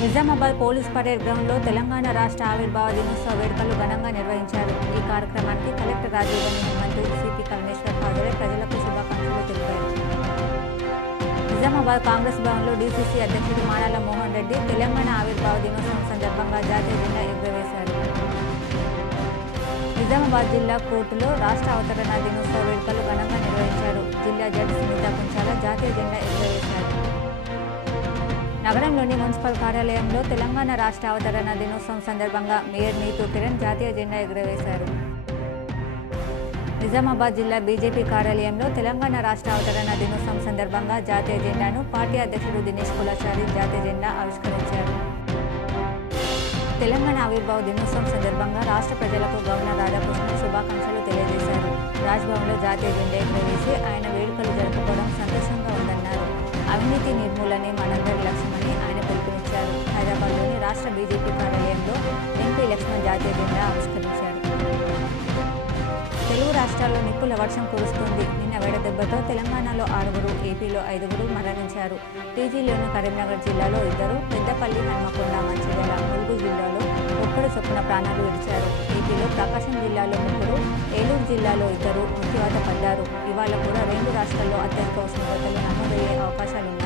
Nizamabad police parade గ్రౌండ్లో తెలంగాణ రాష్ట్ర ఆవిర్భావ దినోత్సవ వేడుకలు ఘనంగా నిర్వహించారు. ఈ కార్యక్రమానికి కలెక్టర్ రాజీవ్ గాంధీ, మంత్రి సిపి కరుణేశ్వర్ హాజరై ప్రజలకు శుభాకాంక్షలు తెలిపారు. నిజామాబాద్ కాంగ్రెస్ భవన్లో డీసీసీ అధ్యక్షుడు మానాల మోహన్ రెడ్డి తెలంగాణ ఆవిర్భావ దినోత్సవం సందర్భంగా జాతీయ జెండా ఎగురవేశారు. నిజామాబాద్ జిల్లా కోర్టులో రాష్ట్ర అవతరణ దినోత్సవ వేడుకలు ఘనంగా నిర్వహించారు. జిల్లా జడ్జి సునీత కుంచాల జాతీయ జెండా ఎగురవేశారు. నగరంలోని మున్సిపల్ కార్యాలయంలో తెలంగాణ రాష్ట్ర అవతరణ దినోత్సవం సందర్భంగా మేయర్ నీతూ కిరణ్ జాతీయ జెండా ఎగురవేశారు. నిజామాబాద్ జిల్లా బీజేపీ కార్యాలయంలో తెలంగాణ రాష్ట్ర అవతరణ దినోత్సవం సందర్భంగా జాతీయ జెండాను పార్టీ అధ్యక్షుడు దినేష్ కులాచారి జాతీయ జెండా ఆవిష్కరించారు. తెలంగాణ ఆవిర్భావ దినోత్సవం సందర్భంగా రాష్ట్ర ప్రజలకు గవర్నర్ రాధాకృష్ణన్ శుభాకాంక్షలు తెలియజేశారు. రాజ్భవన్లో జాతీయ జెండా ఎగురవేసి ఆయన వేడుకలు జరుపుకోవడం సంతోషంగా ఉందన్నారు. అవినీతి నిర్మూలనే మనందరి లక్ష్యమని ఆయన పిలుపునిచ్చారు. హైదరాబాద్లోని రాష్ట్ర బీజేపీ కార్యాలయంలో ఎంపీ లక్ష్మణ్ జాతీయ జెండా ఆవిష్కరించారు. తెలుగు రాష్ట్రాల్లో నిప్పుల వర్షం కురుస్తోంది. నిన్న వడదెబ్బతో తెలంగాణలో 6, ఏపీలో 5 మరణించారు. టీజీలోని కరీంనగర్ జిల్లాలో 2, పెద్దపల్లి, హన్మకొండ, మంచిర్యాల, ములుగు జిల్లాలో 1 చొప్పున ప్రాణాలు విడిచారు. ఏపీలో ప్రకాశం జిల్లాలో 3, ఏలూరు జిల్లాలో 2 మృత్యువాత పడ్డారు. ఇవాళ కూడా 2 రాష్ట్రాల్లో అత్యధిక ఉష్ణోగ్రతలు నమోదయ్యే అవకాశాలున్నాయి.